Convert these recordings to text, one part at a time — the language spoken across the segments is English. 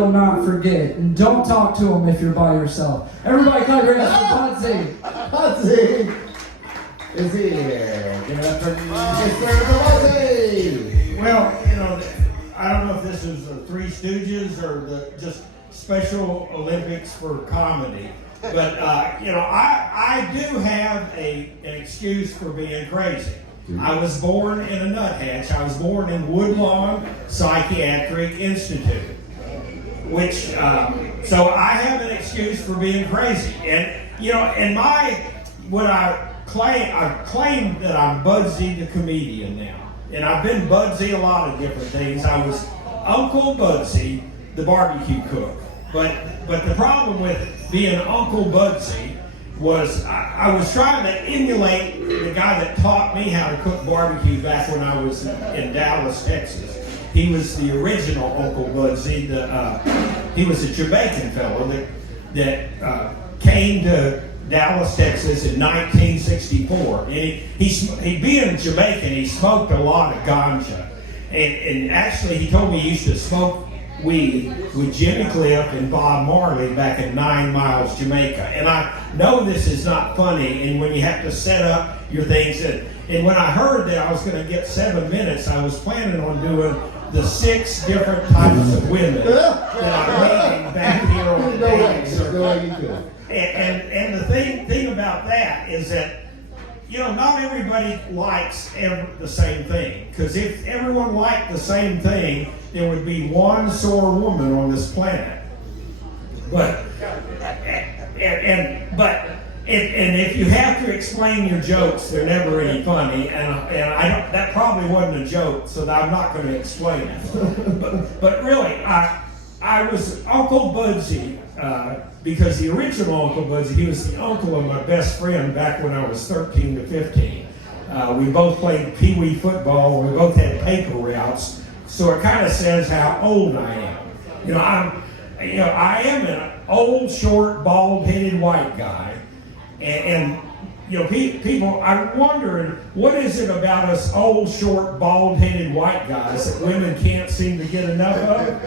will not forget. And don't talk to them if you're by yourself. Everybody clap your hands for Budsy. Budsy is here. Give it up for Mr. Budsy. Well, I don't know if this is the Three Stooges or the just Special Olympics for comedy, but I do have an excuse for being crazy. I was born in a nuthatch. I was born in Woodlawn Psychiatric Institute, which so I have an excuse for being crazy. And I claim that I'm Budsy the comedian now. And I've been Budsy a lot of different things. I was Uncle Budsy, the barbecue cook. But the problem with being Uncle Budsy was I was trying to emulate the guy that taught me how to cook barbecue back when I was in Dallas, Texas. He was the original Uncle Budsy. He was a Jamaican fellow that came to Dallas, Texas in 1964. And he being Jamaican, he smoked a lot of ganja. And actually, he told me he used to smoke weed with Jimmy Cliff and Bob Marley back at 9 Miles, Jamaica. And I know this is not funny, and when you have to set up your things, and when I heard that I was going to get 7 minutes, I was planning on doing the 6 different types of women that I'm meeting back here on the dating circuit. And the thing about that is that, not everybody likes the same thing. Because if everyone liked the same thing, there would be one sore woman on this planet. But if you have to explain your jokes, they're never any funny. And that probably wasn't a joke, so I'm not going to explain it. But really, I was Uncle Budsy. Because the original Uncle Budsy, he was the uncle of my best friend back when I was 13 to 15. We both played pee-wee football, and we both had paper routes, so it kind of says how old I am. I am an old, short, bald-headed white guy, and people are wondering, what is it about us old, short, bald-headed white guys that women can't seem to get enough of?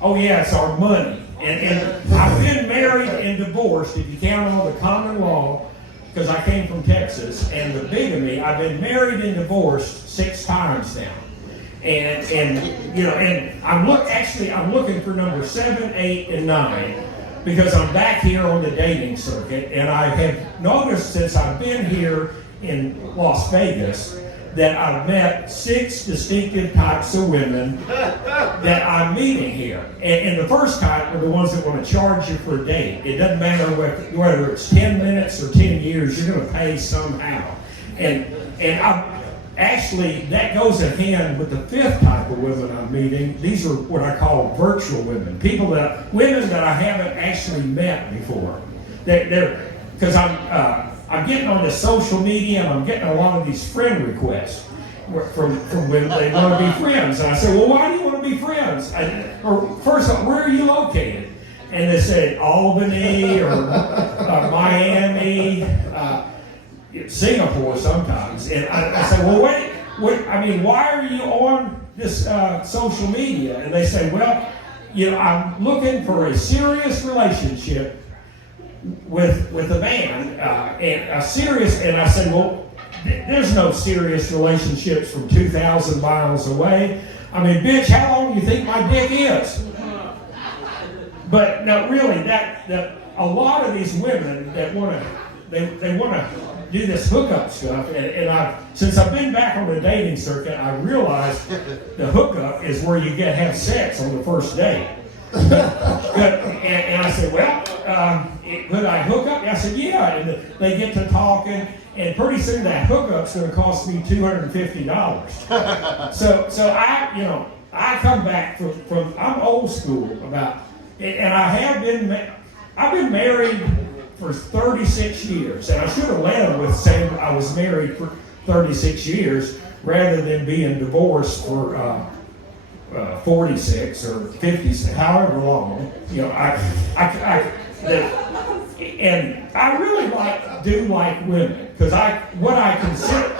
Oh yeah, it's our money. And I've been married and divorced, if you count all the common law, because I came from Texas, and the bigamy, I've been married and divorced 6 times now. And I'm looking for number 7, 8, and 9, because I'm back here on the dating circuit, and I have noticed since I've been here in Las Vegas that I've met 6 distinctive types of women that I'm meeting here. And the first type are the ones that want to charge you for a date. It doesn't matter whether it's 10 minutes or 10 years, you're going to pay somehow. And that goes hand with the 5th type of women I'm meeting. These are what I call virtual women. Women that I haven't actually met before. Because I'm getting on the social media, and I'm getting a lot of these friend requests from women. They want to be friends. And I said, well, why do you want to be friends? First of all, where are you located? And they said Albany or Miami, Singapore sometimes. And I said, well, why are you on this social media? And they say, well, I'm looking for a serious relationship with a man, and I said, well, there's no serious relationships from 2,000 miles away. I mean, bitch, how long do you think my dick is? But no, really, that a lot of these women that want to do this hookup stuff, and since I've been back on the dating circuit, I realized the hookup is where you have sex on the first date. And I said, well, could I hook up? And I said, yeah. And they get to talking, and pretty soon that hookup's going to cost me $250. So I come back from I'm old school and I've been married for 36 years, and I should have led with saying I was married for 36 years rather than being divorced for 46 or 56, however long. And I really do like women, because what I consider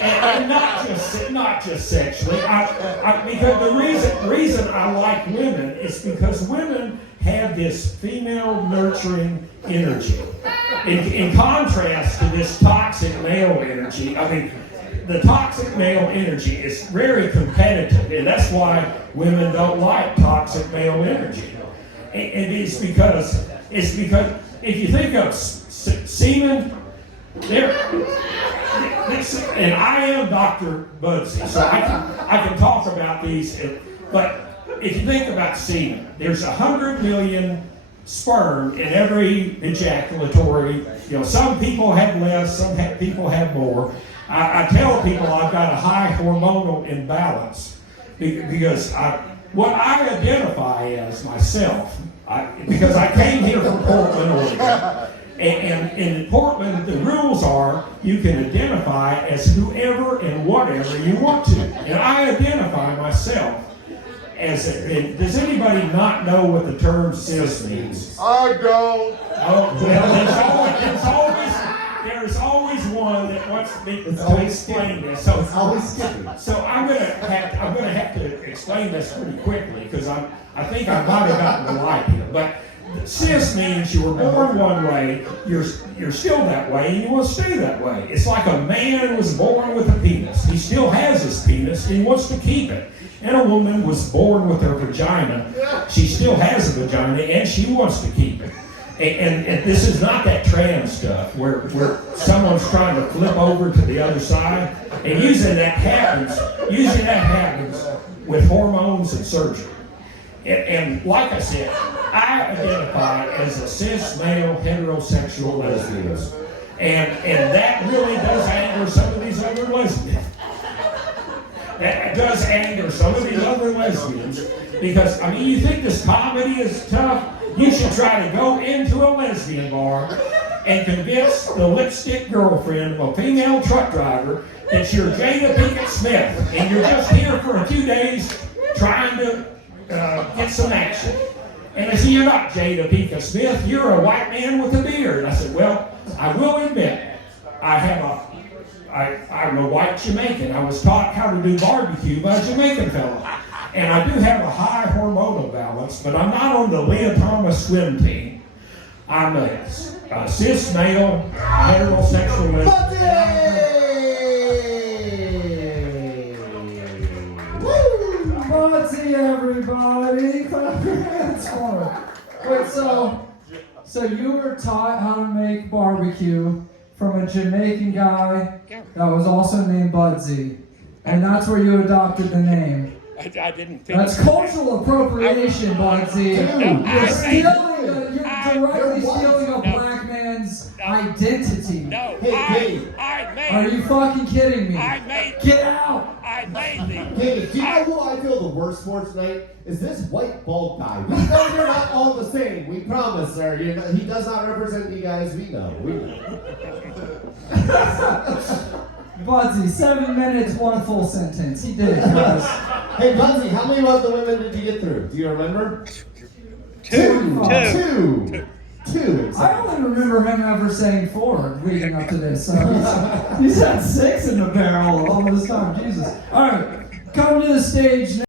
and not just sexually. Because the reason I like women is because women have this female nurturing energy. In contrast to this toxic male energy, I mean, the toxic male energy is very competitive, and that's why women don't like toxic male energy. And it's because if you think of semen, and I am Dr. Budsy, so I can talk about these, but if you think about semen, there's 100 million sperm in every ejaculatory, some people have less, some people have more. I tell people I've got a high hormonal imbalance because what I identify as myself, because I came here from Portland, Oregon, and in Portland the rules are you can identify as whoever and whatever you want to, and I identify myself as does anybody not know what the term cis means? I don't. Oh, well, there's always one that wants me to explain this. So it's always skipping. So I'm gonna have to explain this pretty quickly because I think I might have gotten the light here. But cis means you were born one way, you're still that way, and you will stay that way. It's like a man was born with a penis. He still has his penis, and he wants to keep it. And a woman was born with her vagina. She still has a vagina, and she wants to keep it. And this is not that trans stuff where someone's trying to flip over to the other side. And usually that happens with hormones and surgery. And like I said, I identify as a cis male heterosexual lesbian. And that really does anger some of these other lesbians. That does anger some of these other lesbians because, I mean, you think this comedy is tough? You should try to go into a lesbian bar and convince the lipstick girlfriend of a female truck driver that you're Jada Pinkett Smith and you're just here for a few days trying to get some action. And I said, you're not Jada Pinkett Smith, you're a white man with a beard. I said, well, I will admit, I'm a white Jamaican. I was taught how to do barbecue by a Jamaican fella. And I do have a high hormonal balance, but I'm not on the Leah Thomas swim team. I'm a cis male, heterosexual Budsy, everybody! Clap your hands for it. Wait, so you were taught how to make barbecue from a Jamaican guy that was also named Budsy, and that's where you adopted the name. I didn't think that's cultural appropriation, Budsy. You're directly stealing a black man's identity. No, hey, I made. Are you fucking kidding me? Get out! I made these. Hey, do you know who I feel the worst for tonight? Is this white bald guy. We know you're not all the same. We promise, sir. He does not represent you guys. We know. Budsy, 7 minutes, 1 full sentence. He did it, guys. Hey, Budsy, how many of the women did you get through? Do you remember? Two. I only remember him ever saying 4 leading up to this. So he's had 6 in the barrel all this time. Jesus. All right, come to the stage.